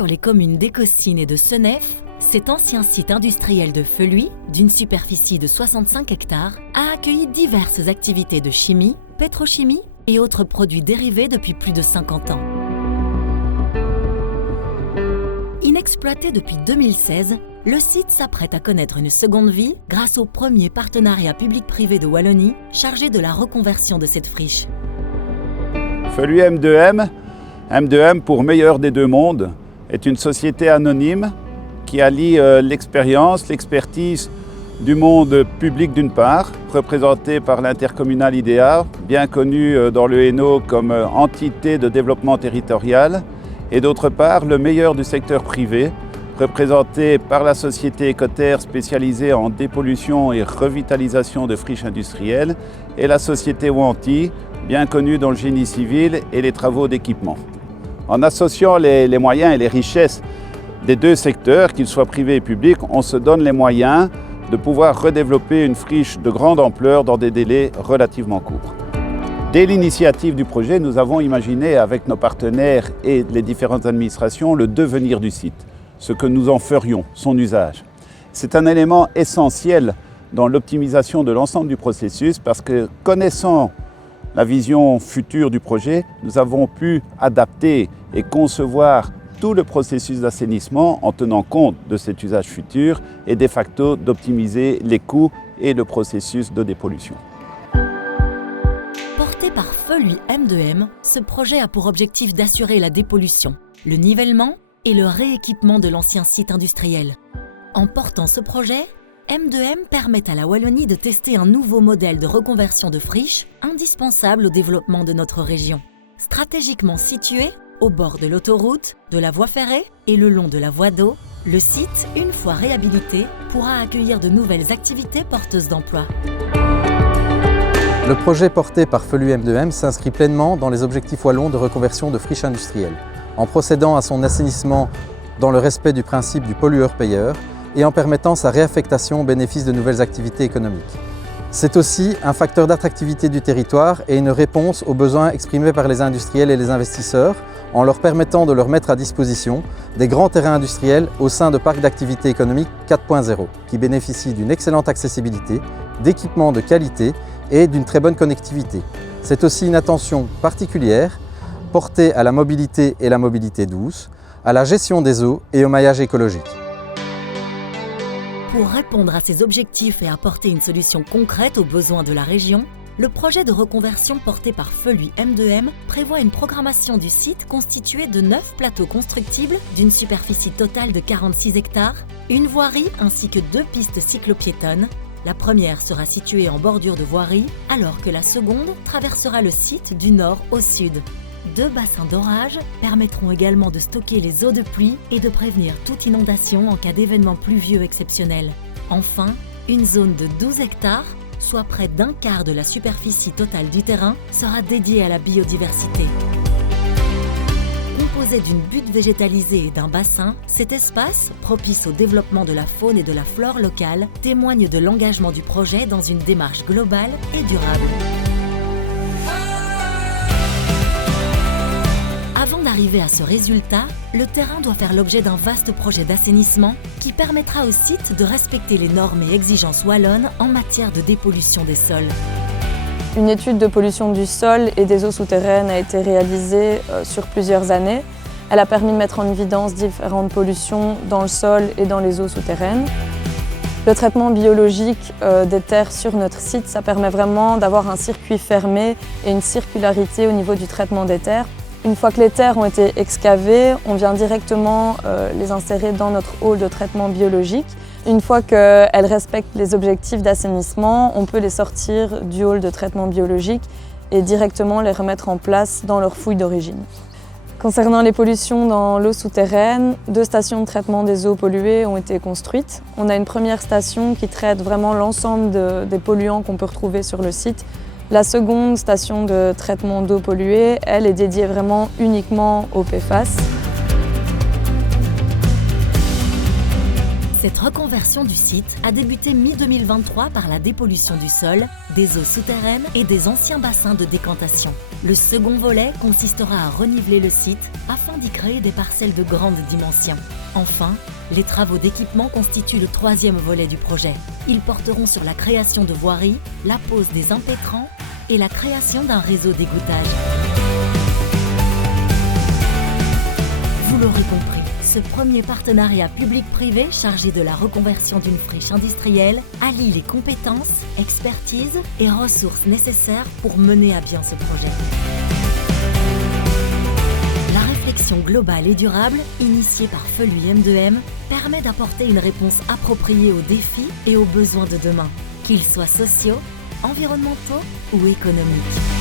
sur les communes d'Écossines et de Senef, cet ancien site industriel de Feluy, d'une superficie de 65 hectares, a accueilli diverses activités de chimie, pétrochimie et autres produits dérivés depuis plus de 50 ans. Inexploité depuis 2016, le site s'apprête à connaître une seconde vie grâce au premier partenariat public-privé de Wallonie chargé de la reconversion de cette friche. Feluy M2M pour meilleur des deux mondes, est une société anonyme qui allie l'expérience, l'expertise du monde public d'une part, représenté par l'intercommunal IDEA, bien connu dans le Hainaut comme entité de développement territorial, et d'autre part le meilleur du secteur privé, représenté par la société Écoterre spécialisée en dépollution et revitalisation de friches industrielles, et la société Wanty, bien connue dans le génie civil et les travaux d'équipement. En associant les moyens et les richesses des deux secteurs, qu'ils soient privés et publics, on se donne les moyens de pouvoir redévelopper une friche de grande ampleur dans des délais relativement courts. Dès l'initiative du projet, nous avons imaginé avec nos partenaires et les différentes administrations le devenir du site, ce que nous en ferions, son usage. C'est un élément essentiel dans l'optimisation de l'ensemble du processus parce que connaissant la vision future du projet, nous avons pu adapter et concevoir tout le processus d'assainissement en tenant compte de cet usage futur et de facto d'optimiser les coûts et le processus de dépollution. Porté par Feluy M2M, ce projet a pour objectif d'assurer la dépollution, le nivellement et le rééquipement de l'ancien site industriel. En portant ce projet, M2M permet à la Wallonie de tester un nouveau modèle de reconversion de friche indispensable au développement de notre région. Stratégiquement situé au bord de l'autoroute, de la voie ferrée et le long de la voie d'eau, le site, une fois réhabilité, pourra accueillir de nouvelles activités porteuses d'emploi. Le projet porté par Feluy M2M s'inscrit pleinement dans les objectifs wallons de reconversion de friches industrielles, en procédant à son assainissement dans le respect du principe du pollueur-payeur et en permettant sa réaffectation au bénéfice de nouvelles activités économiques. C'est aussi un facteur d'attractivité du territoire et une réponse aux besoins exprimés par les industriels et les investisseurs en leur permettant de leur mettre à disposition des grands terrains industriels au sein de parcs d'activités économiques 4.0 qui bénéficient d'une excellente accessibilité, d'équipements de qualité et d'une très bonne connectivité. C'est aussi une attention particulière portée à la mobilité et la mobilité douce, à la gestion des eaux et au maillage écologique. Pour répondre à ces objectifs et apporter une solution concrète aux besoins de la région, le projet de reconversion porté par Feluy M2M prévoit une programmation du site constituée de 9 plateaux constructibles d'une superficie totale de 46 hectares, une voirie ainsi que 2 pistes cyclopiétonnes. La première sera située en bordure de voirie, alors que la seconde traversera le site du nord au sud. 2 bassins d'orage permettront également de stocker les eaux de pluie et de prévenir toute inondation en cas d'événements pluvieux exceptionnels. Enfin, une zone de 12 hectares, soit près d'un quart de la superficie totale du terrain, sera dédiée à la biodiversité. Composé d'une butte végétalisée et d'un bassin, cet espace, propice au développement de la faune et de la flore locale, témoigne de l'engagement du projet dans une démarche globale et durable. Avant d'arriver à ce résultat, le terrain doit faire l'objet d'un vaste projet d'assainissement qui permettra au site de respecter les normes et exigences wallonnes en matière de dépollution des sols. Une étude de pollution du sol et des eaux souterraines a été réalisée sur plusieurs années. Elle a permis de mettre en évidence différentes pollutions dans le sol et dans les eaux souterraines. Le traitement biologique des terres sur notre site, ça permet vraiment d'avoir un circuit fermé et une circularité au niveau du traitement des terres. Une fois que les terres ont été excavées, on vient directement les insérer dans notre hall de traitement biologique. Une fois qu'elles respectent les objectifs d'assainissement, on peut les sortir du hall de traitement biologique et directement les remettre en place dans leur fouille d'origine. Concernant les pollutions dans l'eau souterraine, 2 stations de traitement des eaux polluées ont été construites. On a une première station qui traite vraiment l'ensemble des polluants qu'on peut retrouver sur le site. La seconde station de traitement d'eau polluée, elle est dédiée vraiment uniquement au PFAS. Cette reconversion du site a débuté mi-2023 par la dépollution du sol, des eaux souterraines et des anciens bassins de décantation. Le second volet consistera à reniveler le site afin d'y créer des parcelles de grande dimension. Enfin, les travaux d'équipement constituent le troisième volet du projet. Ils porteront sur la création de voiries, la pose des impétrants et la création d'un réseau d'égouttage. Vous l'aurez compris, ce premier partenariat public-privé chargé de la reconversion d'une friche industrielle allie les compétences, expertises et ressources nécessaires pour mener à bien ce projet. La réflexion globale et durable, initiée par Feluy M2M, permet d'apporter une réponse appropriée aux défis et aux besoins de demain, qu'ils soient sociaux, environnementaux ou économiques.